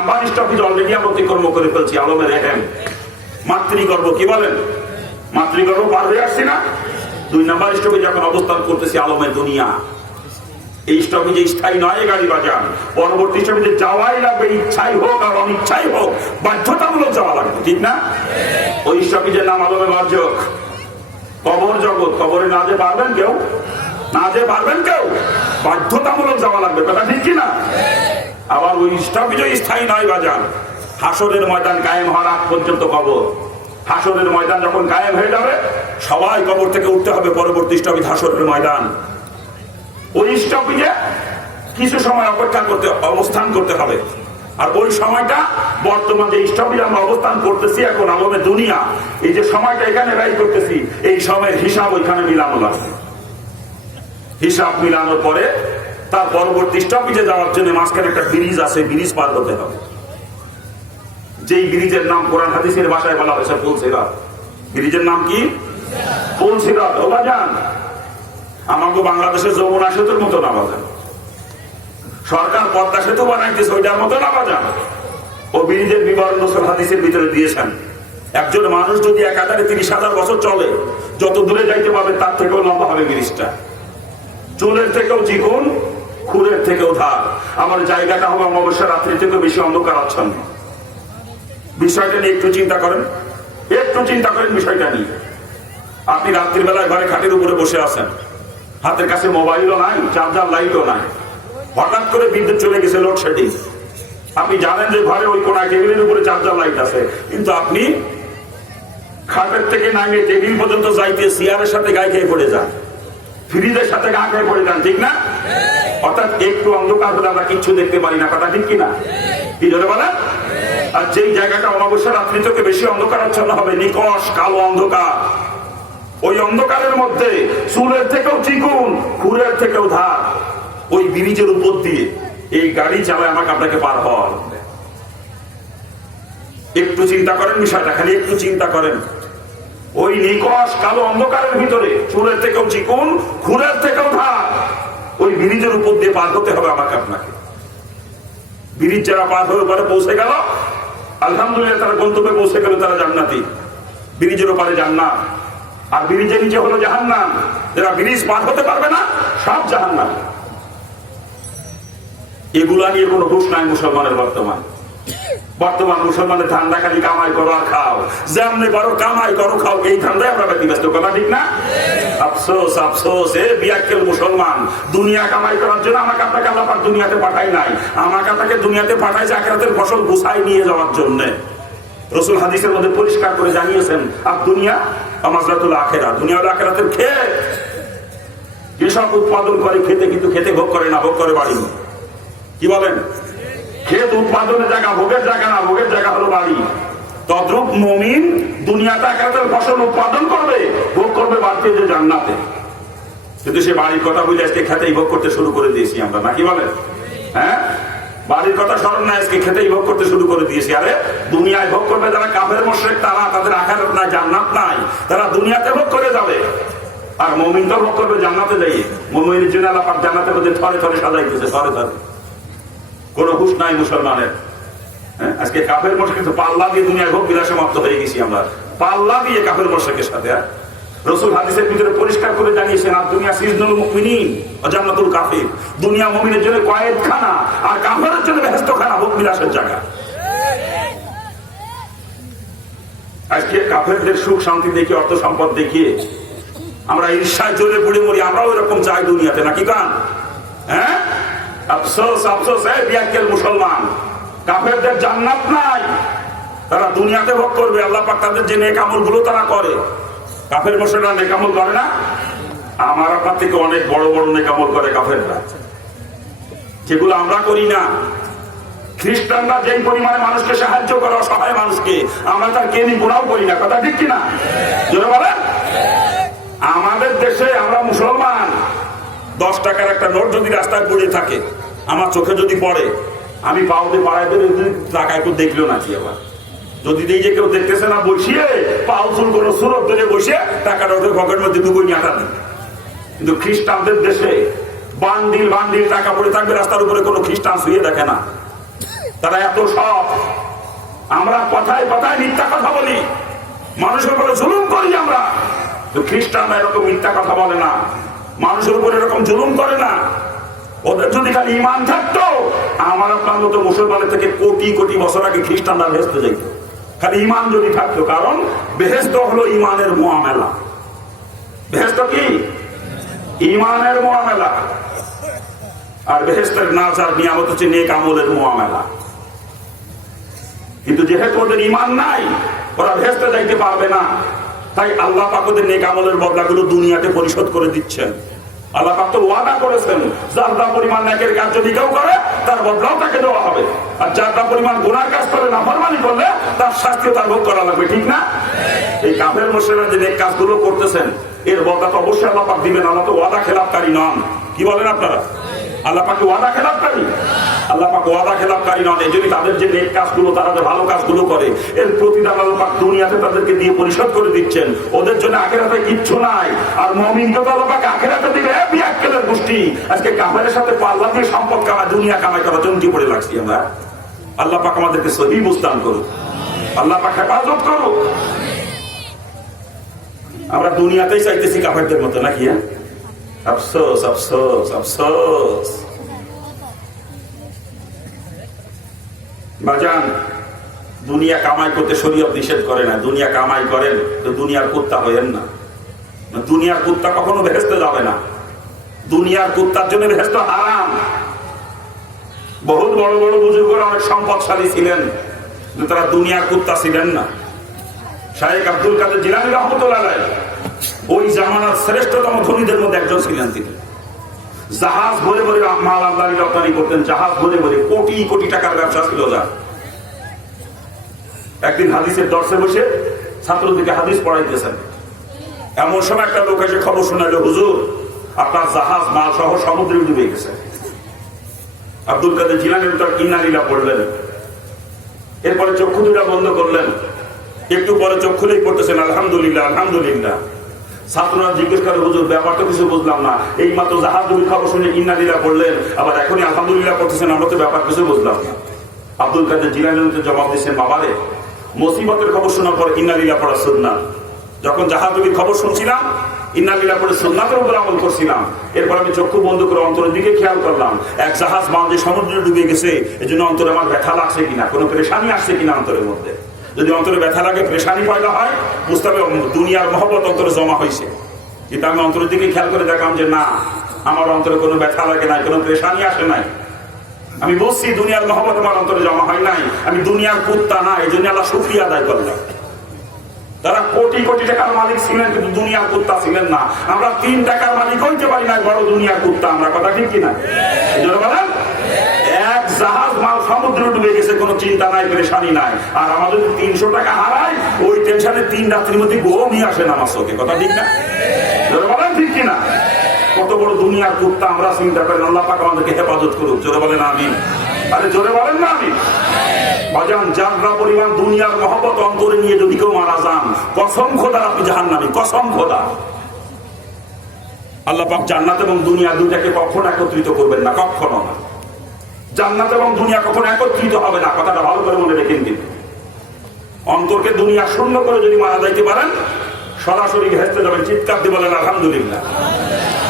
Number stoppage already আমরা অতিক্রম করে ফেলছি, আলমের এহেম মাতৃগর্ভ কি বলেন? মাতৃগর্ভ পার হয়ে আসছি না? দুই নাম্বার স্টপেজ এখন অবস্থান করতেছি আলমের দুনিয়া। এই স্টপেজে স্থায়ী নয় গাড়ি বাজান পরবর্তী স্টপেজে যাওয়াই লাগবে, ইচ্ছাই হোক আর অনিচ্ছাই হোক, বাধ্যতামূলক যাওয়া লাগবে, ঠিক না? ওই স্টপেজের নাম আলমে বার্জক কবর জগৎ, কবরে না যে পারবেন কেউ? না যে পারবেন কেউ? বাধ্যতামূলক যাওয়া লাগবে, কথা ঠিক কি না? আবার ওই স্টপেজও স্থায়ী নয় বাজান হাসরের ময়দান কায়েম হওয়ার আগ পর্যন্ত কবর। হাসরের ময়দান যখন কায়েম হয়ে যাবে, সবাই কবর থেকে উঠতে হবে পরবর্তী স্টপেজ হাসরের ময়দান। ওই স্টপেজে কিছু সময় অপেক্ষা করতে, অবস্থান করতে হবে। আর ওই সময়টা বর্তমান যে স্টপেজে আমরা অবস্থান করতেছি এখন আলমে দুনিয়া, এই যে সময়টা এখানে ব্যয় করতেছি, এই সময়ের হিসাব ওইখানে মিলানো লাগবে। হিসাব মিলানোর পরে তার পরবর্তী স্টপেজে যাওয়ার জন্য মাঝখানে একটা ব্রিজ আছে, ব্রিজ পার হতে হবে। যেই ব্রিজের নাম কোরআন হাদিসের ভাষায় বলা হয়েছে, ফুল সিরাত। ব্রিজের নাম কি? ফুল সিরাত। ও বাজান আমাকে বাংলাদেশের যমুনা সেতুর মতো না বাজান। সরকার পদ্মা সেতু বানাইতেছে, ওইটার মতো না বাজান। ও ব্রিজের বিবরণ রসুল হাদিসের ভিতরে দিয়েছেন। একজন মানুষ যদি একাধারে তিরিশ হাজার বছর চলে, যত দূরে যাইতে পারবে, তার থেকেও লম্বা হবে ব্রিজটা। চুলের থেকেও চিকুন খুরের থেকেও ধার আমার জায়গাটা হবে অমাবস্যা রাত্রি থেকে বেশি অন্ধকার আচ্ছন্ন। বিষয়টা নিয়ে একটু চিন্তা করেন। একটু চিন্তা করেন বিষয়টা নিয়ে। আপনি রাত্রিবেলায় ঘরে খাটের উপরে বসে আছেন। হাতের কাছে মোবাইলও নাই, চার্জার লাইটও নাই। হঠাৎ করে বিদ্যুৎ চলে গেছে লোডশেডিং। আপনি জানেন যে ঘরে ওই কোনায় টেবিলের উপরে চার্জার লাইট আছে। কিন্তু আপনি খাটের থেকে নামিয়ে টেবিল পর্যন্ত যাইতে চেয়ারের সাথে গায়ে খেয়ে পড়ে যান। ফ্রিজের সাথে গা খেয়ে পড়ে যান, ঠিক না? অর্থাৎ একটু অন্ধকার হলে আমরা কিচ্ছু দেখতে পারি না, কথা ঠিক কিনা? কি ধরে বলেন? আর যেই জায়গাটা অমাবস্যা রাত্রি চোখে বেশি অন্ধকার অন্ধকারাচ্ছন্ন হবে, নিকশ কালো অন্ধকার। ওই অন্ধকারের মধ্যে চুলের থেকেও চিকুন, খুরের থেকেও ধার। ওই ব্রিজের উপর দিয়ে এই গাড়ি চালায় আমাকে আপনাকে পার হওয়া একটু চিন্তা করেন বিষয়টা, খালি একটু চিন্তা করেন। ওই নিকশ কালো অন্ধকারের ভিতরে চুলের থেকেও চিকুন খুরের থেকেও ধার। ওই ব্রিজের উপর দিয়ে পার হতে হবে আমাকে আপনাকে। ব্রিজ যারা পার হয়ে ওপারে পৌঁছে গেল, আলহামদুলিল্লাহ তারা গন্তব্যে পৌঁছে গেল, তারা জান্নাতি। ব্রিজের ওপারে জান্নাত। আর ব্রিজের নিচে হলো জাহান্নাম। যারা ব্রিজ পার হতে পারবে না, সব জাহান্নাম। এগুলা নিয়ে কোনো হুশ নাই মুসলমানের বর্তমান। বর্তমান মুসলমানের ধান্দা খালি কামাই করো খাও। যেমনি করো কামাই করো, খাও। এই ধান্দায় আমরা ব্যতিব্যস্ত, কথা ঠিক না? আফসোস আফসোস, এ বিয়াক্কেল মুসলমান, দুনিয়া কামাই করার জন্য আমাকে আপনাকে আল্লাহ দুনিয়াতে পাঠাই নাই। আমাকে আপনাকে দুনিয়াতে পাঠাইছে আখেরাতের ফসল গুছাই নিয়ে যাওয়ার জন্য। রসুল হাদিসের মধ্যে পরিষ্কার করে জানিয়েছেন, আর দুনিয়া আমাজরাতুল আখেরা, দুনিয়া আখেরাতের খেত যেসব উৎপাদন করে খেতে, কিন্তু খেতে ভোগ করে না, ভোগ করে বাড়ি। কি বলেন? ক্ষেত উৎপাদনের জায়গা, ভোগের জায়গা না, ভোগের জায়গা হলো বাড়ি। তদ্রুপ মমিন দুনিয়াতে একাদের ফসল উৎপাদন করবে, ভোগ করবে বাড়তে যে জান্নাতে। কিন্তু সে বাড়ির কথা বুঝে আজকে খেতেই ভোগ করতে শুরু করে দিয়েছি আমরা নাকি বলেন? হ্যাঁ? বাড়ির কথা স্মরণ নাই, আজকে খেতেই ভোগ করতে শুরু করে দিয়েছি। আরে, দুনিয়ায় ভোগ করবে যারা কাফের, মোশেক, তারা তাদের আখারত নাই, জান্নাত নাই, তারা দুনিয়াতে ভোগ করে যাবে। আর মমিন তো ভোগ করবে জান্নাতে যাই মমিনের জন্য আল্লাহ জান্নাতের মধ্যে থরে থরে সাজাইতেছে থরে থরে। কোন হুশ নাই মুসলমানের। হ্যাঁ? আজকে কাফের কিন্তু পাল্লা দিয়ে দুনিয়ায় ভোগ বিলাসে মত্ত হয়ে গেছি আমরা। পাল্লা দিয়ে কাফের মোশেকের সাথে হ্যাঁ? রসুল হাদিসের ভিতরে পরিষ্কার করে জানিয়েছেন আর দুনিয়া দুনিয়া আর আমরা ঈর্ষায় জ্বলে পড়ে মরি, আমরাও এরকম চাই দুনিয়াতে। নাকি কান? হ্যাঁ? আফসোস আফসোস, এই বিয়াক্কেল মুসলমান। কাফেরদের জান্নাত নাই। তারা দুনিয়াতে ভোগ করবে, আল্লাহ পাক তাদের যে নেক আমলগুলো তারা করে। কাফের মুসলমান নেক আমল করে না? আমার আপনার থেকে অনেক বড় বড় নেক আমল করে কাফেররা। যেগুলো আমরা করি না। খ্রিস্টানরা যেই পরিমাণে মানুষকে সাহায্য করে, অসহায় মানুষকে, আমরা তার কেনি গুণাও করি না। কথা ঠিক কিনা? জোরে বলেন? আমাদের দেশে আমরা মুসলমান, দশ টাকার একটা নোট যদি রাস্তায় পড়ে থাকে আমার চোখে যদি পড়ে, আমি পাউতে পাড়ায় টাকা একটু দেখল না কি আবার। যদি দেখি যে কেউ দেখতেছে না, বসিয়ে পাউ চুল কোনো সুরত ধরে বসে টাকাটা ওদের পকেটের মধ্যে ডুবই নিয়ে কিন্তু খ্রিস্টানদের দেশে বান্ডিল বান্ডিল, টাকা পড়ে থাকবে, রাস্তার উপরে কোনো খ্রিস্টান শুয়ে দেখে না। তারা এত সব আমরা কথায় কথায় মিথ্যা কথা বলি। মানুষের উপরে জুলুম করি আমরা। তো খ্রিস্টানরা এরকম মিথ্যা কথা বলে না। মানুষের উপরে এরকম জুলুম করে না। ওদের যদি খালি ইমান থাকতো আমার আপনার মতো মুসলমানের থেকে কোটি কোটি বছর আগে খ্রিস্টানরা খালি ইমান যদি কারণ বেহেস্ত হলো ইমানের মোয়ামেলা। বেহেস্ত কি? ইমানের মোয়ামেলা। আর বেহেস্তের নাচ আর নিয়ামত হচ্ছে নেক আমলের মোয়ামেলা। কিন্তু যেহেতু ওদের ইমান নাই, ওরা ভেস্তে যাইতে পারবে না। তাই আল্লাহ পাক ওদের নেক আমলের বদলাগুলো দুনিয়াতে পরিশোধ করে দিচ্ছেন। আল্লাহ পাক তো ওয়াদা করেছেন, যার দাম পরিমাণ নেকের কাজ যদি কেউ করে, তার বদলাও তাকে দেওয়া হবে। আর যার দাম পরিমাণ গুনার কাজ করে, নাফরমানি করলে, তার শাস্তিও তার ভোগ করা লাগবে, ঠিক না? এই কাফের মোশেরা যে নেক কাজগুলো করতেছেন, এর বদলা তো অবশ্যই আল্লাহ পাক দিবেন। আল্লাহ তো ওয়াদা খেলাপকারী নন। কি বলেন আপনারা? আল্লাহ পাকে ওয়াদা খেলাপকারী? আল্লাহ নন, এই তাদের যে কাজগুলো, তারা যে ভালো কাজগুলো করে, এর দুনিয়াতে তাদেরকে দিয়ে পরিশোধ করে দিচ্ছেন। ওদের জন্য আখেরাতে কিচ্ছু নাই। আর মমিনকে তো আখেরাতে দিবে গোষ্ঠী। আজকে সাথে দিয়ে সম্পদ কামায়, দুনিয়া পড়ে লাগছি আমরা। আমাদেরকে সহি বুঝদান করুক। আল্লাহ হেফাজত করুক। আমরা দুনিয়াতেই চাইতেছি কাফেরদের মতো, নাকি হ্যাঁ? আফসোস আফসোস আফসোস। বাজান, দুনিয়া কামাই করতে শরীয়ত নিষেধ করে না। দুনিয়া কামাই করেন, তো দুনিয়ার কুত্তা হইেন না। দুনিয়ার কুত্তা কখনো ভেস্তে যাবে না। দুনিয়ার কুত্তার জন্য ভেস্ত হারাম। বহুত বড় বড় বুজুর্গরা অনেক সম্পদশালী ছিলেন তারা দুনিয়ার কুত্তা ছিলেন না। শাহেক আব্দুল কাদের জিলানি রহমতুল্লাহ ওই জামানার শ্রেষ্ঠতম ধনীদের মধ্যে একজন ছিলেন তিনি। জাহাজ ভরে ভরে মাল আমদানি রপ্তানি করতেন। জাহাজ ভরে ভরে কোটি কোটি টাকার ব্যবসা ছিল যা একদিন হাদিসের দর্শে বসে ছাত্রদেরকে হাদিস পড়াইতেছেন। এমন সময় একটা লোক এসে খবর শোনাইল, হুজুর, আপনার জাহাজ মাল সহ সমুদ্রে ডুবে গেছে। আব্দুল কাদের জিলানের তার কিন্নারিলা পড়লেন। এরপরে চক্ষু দুটা বন্ধ করলেন। একটু পরে চোখ খুলেই পড়তেছেন, আলহামদুলিল্লাহ আলহামদুলিল্লাহ। ছাত্ররা জিজ্ঞেস করে, হুজুর, ব্যাপারটা কিছু বুঝলাম না। এই মাত্র জাহাজ জমির খবর শুনে ইন্নাদিলা পড়লেন। আবার এখনই আলহামদুলিল্লাহ পড়তেছেন, আমরা তো ব্যাপার কিছু বুঝলাম না। আব্দুল কাদের জিলানিতে জবাব দিচ্ছেন বাবারে, মুসিবতের খবর শোনার পর ইন্নাদিলা পড়া সুন্না যখন জাহাজ জমির খবর শুনছিলাম ইন্নাদিলা পড়ে সুন্নাতের উপর আমল করছিলাম। এরপর আমি চক্ষু বন্ধ করে অন্তরের দিকে খেয়াল করলাম, এক জাহাজ বাঁধে সমুদ্রে ডুবে গেছে। এই জন্য অন্তরে আমার ব্যথা লাগছে কিনা, কোনো পরেশানি আসছে কিনা অন্তরের মধ্যে। যদি অন্তরে ব্যথা লাগে পরেশানি পয়দা হয় বুঝতে হবে দুনিয়ার মহব্বত অন্তরে জমা হয়েছে কিন্তু আমি অন্তরের দিকে খেয়াল করে দেখলাম যে, না, আমার অন্তরে কোনো ব্যথা লাগে নাই, কোনো পরেশানি আসে নাই। আমি বলছি, দুনিয়ার মহব্বত আমার অন্তরে জমা হয় নাই, আমি দুনিয়ার কুত্তা না, এই জন্য আল্লাহ সুফিয়া আদায় করলাম। তারা কোটি কোটি টাকার মালিক ছিলেন, কিন্তু দুনিয়ার কুত্তা ছিলেন না। আমরা তিন টাকার মালিক হইতে পারি না বড় দুনিয়ার কুত্তা, আমরা কথা ঠিক কিনা? বলেন জাহাজ, মাল সমুদ্র ডুবে গেছে, কোনো চিন্তা নাই, পরেশানি নাই। আর আমাদের তিনশো টাকা হারাই ওই টেনশনে তিন রাত্রির মধ্যে ঘুমই আসে না আমার চোখে। কথা ঠিক না? বলেন ঠিক কিনা? কত বড় দুনিয়ার কুত্তা আমরা চিন্তা করেন, আল্লাহ পাক আমাদেরকে হেফাজত করুক। জোরে বলেন আমি আরে জোরে বলেন না আমি বাজান যাত্রা পরিমাণ দুনিয়ার মহব্বত অন্তরে নিয়ে যদি কেউ মারা যান, কসম খোদার আপনি জাহান নামি কসম খোদা। আল্লাহ পাক জান্নাত এবং দুনিয়া দুটাকে কখনো একত্রিত করবেন না, কখনো না। জান্নাত এবং দুনিয়া কখনো একত্রিত হবে না। কথাটা ভালো করে মনে রেখেন কিন্তু অন্তরকে দুনিয়া শূন্য করে যদি মারা যাইতে পারেন, সরাসরি ঘেসতে যাবেন, চিৎকার দিয়ে বলেন, আলহামদুলিল্লাহ।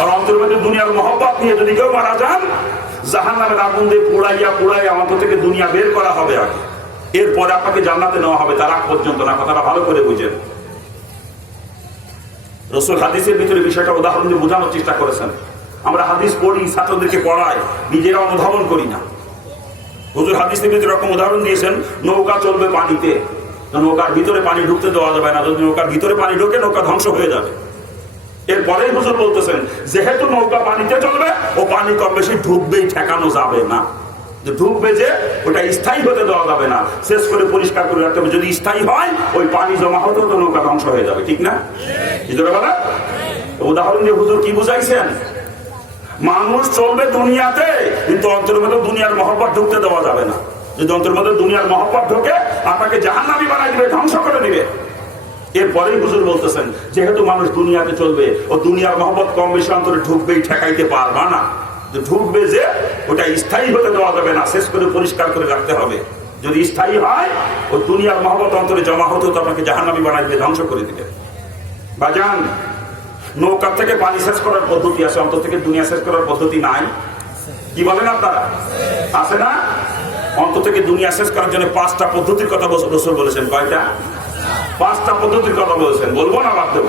আর অন্তর মধ্যে দুনিয়ার মহব্বত নিয়ে যদি কেউ মারা যান জাহান নামের আগুন দিয়ে পোড়াইয়া পোড়াইয়া অন্তর থেকে দুনিয়া বের করা হবে আগে। এরপরে আপনাকে জান্নাতে নেওয়া হবে, তার আগ পর্যন্ত না। কথাটা ভালো করে বুঝেন। রসুল হাদিসের ভিতরে বিষয়টা উদাহরণ দিয়ে বোঝানোর চেষ্টা করেছেন। আমরা হাদিস পড়ি, ছাত্রদেরকে পড়াই নিজেরা অনুধাবন করি না। হুজুর হাদিসের ভিতরে এরকম উদাহরণ দিয়েছেন, নৌকা চলবে পানিতে। নৌকার ভিতরে পানি ঢুকতে দেওয়া যাবে না। যদি নৌকার ভিতরে পানি ঢুকে, নৌকা ধ্বংস হয়ে যাবে। এরপরেই হুজুর বলতেছেন, যেহেতু নৌকা পানিতে চলবে, ও পানি কম বেশি ঢুকবেই, ঠেকানো যাবে না। ঢুকবে যে, ওটা স্থায়ী হতে দেওয়া যাবে না। শেষ করে পরিষ্কার করে রাখতে হবে, যদি স্থায়ী হয়, ওই পানি জমা হতে তো নৌকা ধ্বংস হয়ে যাবে, ঠিক না? উদাহরণ দিয়ে হুজুর কি বুঝাইছেন? মানুষ চলবে দুনিয়াতে, কিন্তু অন্তরের মধ্যে দুনিয়ার মহব্বত ঢুকতে দেওয়া যাবে না। যদি অন্তরের মধ্যে দুনিয়ার মহব্বত ঢোকে, আপনাকে জাহান্নামি বানাই দিবে, ধ্বংস করে দিবে। এরপরেই হুজুর বলতেছেন, যেহেতু মানুষ দুনিয়াতে চলবে, ও দুনিয়ার মহব্বত কম বেশি অন্তরে ঢুকবেই, ঠেকাইতে পারবা না। ঢুকবে যে, ওটা স্থায়ী হতে দেওয়া যাবে না, শেষ করে পরিষ্কার করে রাখতে হবে। যদি স্থায়ী হয়, ও দুনিয়ার মহবত অন্তরে জমা হতো তো আপনাকে জাহান্নামি বানাই দিবে, ধ্বংস করে দিবে। বাজান নৌকার থেকে পানি শেষ করার পদ্ধতি আছে, অন্তর থেকে দুনিয়া শেষ করার পদ্ধতি নাই। কি বলেন আপনারা? আছে না? অন্তর থেকে দুনিয়া শেষ করার জন্য পাঁচটা পদ্ধতির কথা রসুল বলেছেন। কয়টা? পাঁচটা পদ্ধতির কথা বলেছেন। বলব না বাদ দেবো?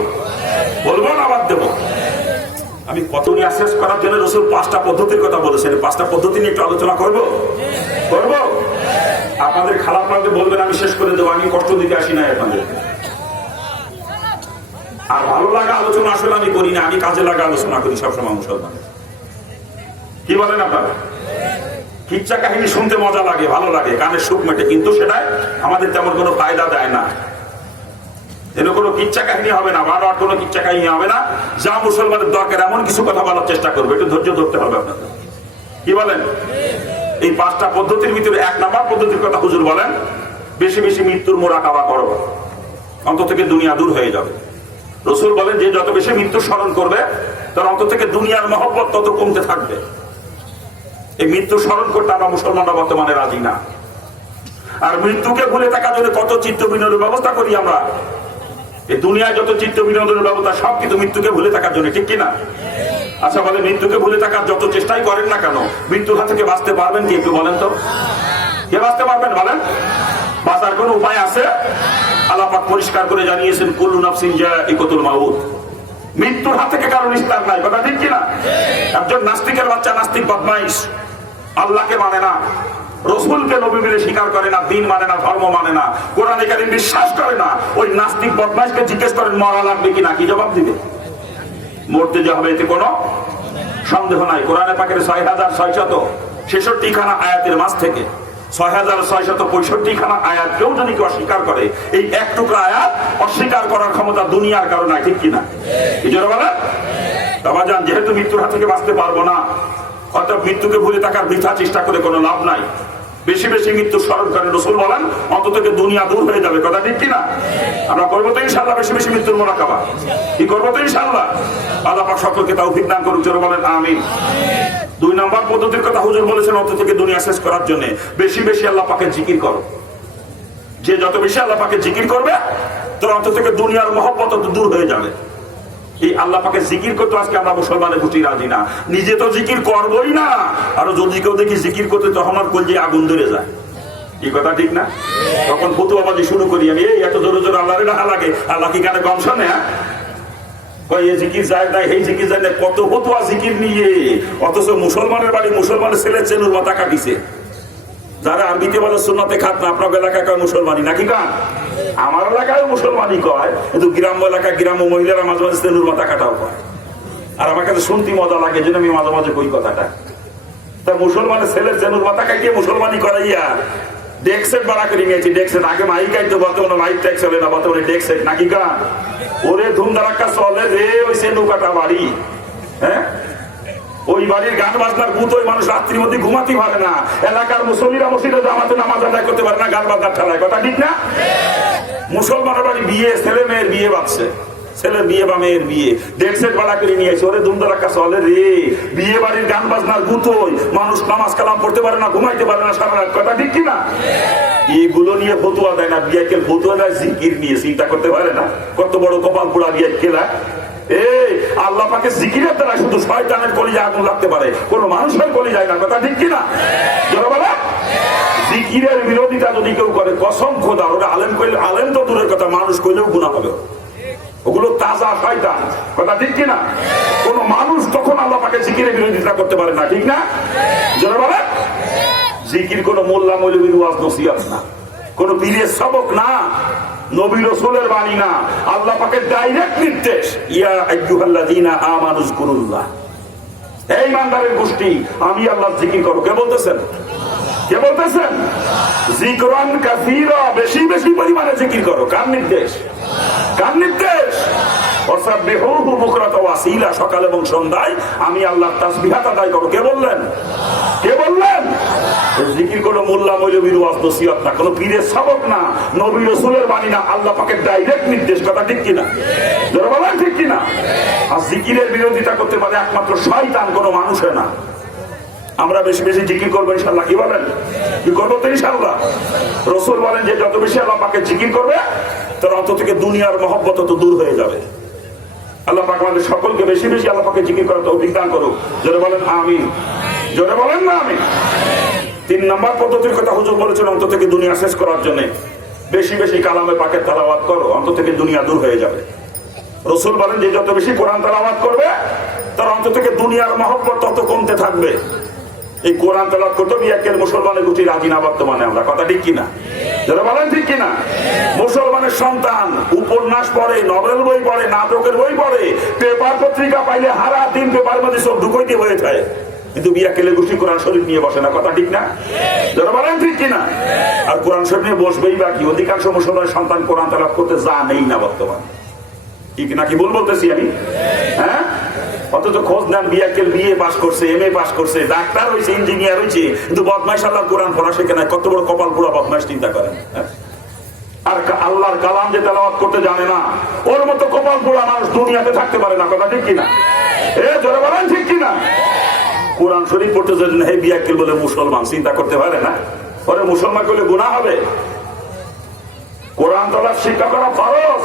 বলব না বাদ দেবো? আমি কত নিয়ে শেষ করার জন্য রসুল পাঁচটা পদ্ধতির কথা বলেছেন। পাঁচটা পদ্ধতি নিয়ে একটু আলোচনা করব? করব? আপনাদের খারাপ লাগলে বলবেন, আমি শেষ করে দেবো। আমি কষ্ট দিতে আসি না আপনাদের। আর ভালো লাগা আলোচনা আসলে আমি করি না, আমি কাজে লাগা আলোচনা করি সবসময় মুসলমান কি বলেন আপনারা? কিচ্ছা কাহিনী শুনতে মজা লাগে, ভালো লাগে, কানের সুখ মেটে, কিন্তু সেটা আমাদের তেমন কোনো ফায়দা দেয় না। যেন কোনো কিচ্ছা কাহিনী হবে না বারবার কোনো কিচ্ছা কাহিনী হবে না, যা মুসলমানের দরকার, এমন কিছু কথা বলার চেষ্টা করবে, একটু ধৈর্য ধরতে হবে আপনাদের। কি বলেন? এই পাঁচটা পদ্ধতির ভিতরে এক নাম্বার পদ্ধতির কথা হুজুর বলেন, বেশি বেশি মৃত্যুর মোড়া কাবা করো অন্ত থেকে দুনিয়া দূর হয়ে যাবে। রসুল বলেন, যে যত বেশি মৃত্যু স্মরণ করবে, তার অন্ত থেকে দুনিয়ার মহব্বত তত কমতে থাকবে। এই মৃত্যু স্মরণ করতে আমরা মুসলমানরা বর্তমানে রাজি না। আর মৃত্যুকে ভুলে থাকার জন্য কত চিত্ত বিনোদনের ব্যবস্থা করি আমরা, এই দুনিয়ায় যত চিত্ত বিনোদনের ব্যবস্থা, সব কিন্তু মৃত্যুকে ভুলে থাকার জন্য, ঠিক কিনা? আচ্ছা বলে মৃত্যুকে ভুলে থাকার যত চেষ্টাই করেন না কেন, মৃত্যুর হাত থেকে বাঁচতে পারবেন কি একটু বলেন তো? কে বাঁচতে পারবেন বলেন? বাঁচার কোন উপায় আছে? আলাপাক পরিষ্কার করে জানিয়েছেন, কুল্লু নাফসিন জা ইকতুল মাউত। মৃত্যুর হাত থেকে কারও নিস্তার নাই, কথা ঠিক কিনা? একজন নাস্তিকের বাচ্চা নাস্তিক বদমাইশ, আল্লাহকে মানে না, রসুলকে নবী বলে স্বীকার করে না, দিন মানে না, ধর্ম মানে না, কোরআন কারিম বিশ্বাস করে না, ওই নাস্তিক বদমাইশকে জিজ্ঞেস করেন, মরা লাগবে কিনা, কি জবাব দিবে? মরতে যে হবে এতে কোনো সন্দেহ নাই। কোরআনে পাকের ছয় হাজার ছয় শত ছেষট্টি খানা আয়াতের মাঝ থেকে ছয় হাজার পঁয়ষট্টি খানা আয়াত কেউ অস্বীকার করে, এই এক টুকরা আয়াত অস্বীকার করার ক্ষমতা দুনিয়ার বলে? যেহেতু মৃত্যুর হাত থেকে বাঁচতে পারব না, অর্থাৎ মৃত্যুকে ভুলে থাকার বৃথা চেষ্টা করে কোনো লাভ নাই। বেশি বেশি মৃত্যু স্মরণ করেন। রসুল বলেন অন্তত থেকে দুনিয়া দূর হয়ে যাবে। কথা ঠিক কিনা? আমরা করব তো ইনশাল্লাহ বেশি বেশি মৃত্যুর খাবা কি করব তো ইনশাল্লাহ আল্লাহ সকলকে তাও বিজ্ঞান করুক, জোরে বলেন, আমিন। দুই নম্বর পদ্ধতির কথা হুজুর বলেছেন, অন্ত থেকে দুনিয়া শেষ করার জন্য। বেশি বেশি আল্লাহ পাকে জিকির করো। যে যত বেশি আল্লাহ পাকে জিকির করবে, তোর অন্ত থেকে দুনিয়ার মহব্বত দূর হয়ে যাবে। এই আল্লাহ পাকে জিকির করতে আজকে আমরা মুসলমানের বুঝি রাজি না। নিজে তো জিকির করবই না। আরও যদি কেউ দেখি জিকির করতে তখন আর কলজে আগুন ধরে যায়। এই কথা, ঠিক না? তখন শুরু করি আমি। এই, এত জোরে জোরে আল্লাহরে ডাকা লাগে। আল্লাহ কি কানে কম শোনে হ্যাঁ? জিকির কত জিকির নিয়ে। অথচ মুসলমানের বাড়ি মুসলমানের ছেলে কাটিছে যারা না, আপনার এলাকায় কয় মুসলমানি নাকি কান? আমার এলাকায় মুসলমানি কয়, কিন্তু গ্রাম্য এলাকা, গ্রাম্য মহিলারা মাঝে মাঝে তেনুর মাথা কাটাও কয়। আর আমার কাছে শুনতে মজা লাগে যেন আমি মাঝে মাঝে কই কথাটা। তা মুসলমানের ছেলের চেনুর মাথা কাটিয়ে মুসলমানি করাইয়া ডেক্সেট বাড়া করে নিয়েছি ডেক্সেট আগে মাইক কাটতো বর্তমানে মাইক ট্যাক্স চলে না বর্তমানে ডেক্সেট নাকি গান? ওরে ধুমধারাক্কা চলে রে, ওই চেনু কাটা বাড়ি। হ্যাঁ? ওই বাড়ির গান বাজনার ভূত ওই মানুষ রাত্রির মধ্যে ঘুমাতে পারে না। এলাকার মুসলিরা মসজিদে জামাতে নামাজ আদায় করতে পারে না, গান বাজনার ঠেলায়। কথা ঠিক না? মুসলমানের বাড়ি বিয়ে, ছেলে মেয়ের বিয়ে বাজছে ছেলের বিয়ে বা মেয়ের বিয়ে। ডেট সেট ভাড়া করে নিয়েছে ওরে ধুমধারাক্কা চলে রে, বিয়ে বাড়ির গান বাজনার ভূত ওই। মানুষ নামাজ কালাম পড়তে পারে না, ঘুমাইতে পারে না সারা রাত। কথা ঠিক কিনা? এগুলো নিয়ে ফতুয়া দেয় না, বিয়াকে ফতুয়া দেয়, জিকির নিয়ে চিন্তা করতে পারে না। কত বড় কপাল পোড়া বিয়ে খেলা এই, আল্লাহ জিকিরের দ্বারা শুধু শয়তানের কলিজা আগুন লাগতে পারে। কোন মানুষের কলি যায় না, কথা ঠিক কিনা? জিকিরের বিরোধিতা যদি কেউ করে, কসম খোদা, ওরা আলেম কইলে আলেম তো দূরের কথা, মানুষ কইলেও গুণা হবে। ওগুলো তাজা শয়তান, কথা ঠিক কিনা? কোন মানুষ তখন আল্লাহ পাকে জিকিরের বিরোধিতা করতে পারে না, ঠিক না? যারা বলে। জিকির কোন মোল্লা মৌলবীর ওয়াজ নসিহত না। কোন পীরের সবক না। নবী রসুলের বাণী না। আল্লাহ পাকের ডাইরেক্ট নির্দেশ, ইয়া আইয়ুহাল্লাযীনা আমানুজ কুরুল্লাহ এই মান্দারের গোষ্ঠী, আমি আল্লাহ জিকির করো। কে বলতেছেন? কে বলতেছেন? জিকরান কাসীরা, বেশি বেশি পরিমাণে জিকির করো। কার নির্দেশ? কার নির্দেশ? সকাল এবং সন্ধ্যায় আমি আল্লাহ তাসবিহাত আদায় করো। কে বললেন? কে বললেন? জিকির কোন না নবী রসুলের ডাইরেক্ট নির্দেশ কথা ঠিক যারা ঠিক আর বিরোধিতা করতে পারে একমাত্র না। আমরা বেশি বেশি জিকির করব ইনশাল্লাহ কি বলেন? কি করব তো ইনশাল্লাহ রসুল বলেন যে, যত বেশি আল্লাহ পাকে জিকির করবে, তার অন্ত থেকে দুনিয়ার মহব্বত তত দূর হয়ে যাবে। আল্লাহ পাক আমাদের সকলকে বেশি বেশি আল্লাহ জিকির করার তৌফিক দান করুক। জোরে বলেন, আমিন। জোরে বলেন না আমি তিন নম্বর পদ্ধতির কথা হুজুর বলেছেন অন্ত থেকে দুনিয়া শেষ করার জন্য। বেশি বেশি কালামে পাকের তালাবাদ করো অন্ত থেকে দুনিয়া দূর হয়ে যাবে। রসুল বলেন, যে যত বেশি কোরআন তালাবাদ করবে, তার অন্ত থেকে দুনিয়ার মহব্বত তত কমতে থাকবে। এই কোরআন তালাবাদ করতে বিয়াকের মুসলমানের গুটি রাজি না বর্তমানে আমরা। কথা ঠিক কিনা? যারা বলেন ঠিক কিনা? মুসলমানের সন্তান, উপন্যাস পড়ে, নভেল বই পড়ে, নাটকের বই পড়ে, পেপার পত্রিকা পাইলে হারা দিন পেপার মধ্যে সব ঢুকইতে হয়ে যায়। কিন্তু বিয়া কেলে গোষ্ঠী কোরআন শরীফ নিয়ে বসে না? কথা ঠিক না? যারা বলেন ঠিক কিনা? আর কোরআন শরীফ নিয়ে বসবেই বা কি? অধিকাংশ মুসলমানের সন্তান কোরআন তালাব করতে যা নেই না বর্তমানে। ঠিক নাকি ভুল বলতেছি আমি? হ্যাঁ? অথচ খোঁজ নেন বিয়াকেল বিএ পাস করছে, এম এ পাস করছে, ডাক্তার হয়েছে ইঞ্জিনিয়ার হয়েছে কিন্তু বদমাইশ আল্লাহ কোরআন পড়া শেখে না কত বড় কপাল পুরা বদমাইশ চিন্তা করেন হ্যাঁ? আর আল্লাহর কালাম যে তেলাওয়াত করতে জানে না, ওর মতো কপাল পোড়া মানুষ দুনিয়াতে থাকতে পারে না, কথা ঠিক কিনা? এ জোরে বলেন ঠিক কিনা? কোরআন শরীফ পড়তে যদি হে বিয়াকিল বলে মুসলমান, চিন্তা করতে পারে না? পরে মুসলমান করলে গুণা হবে? কোরআন তলার শিক্ষা করা ফরজ।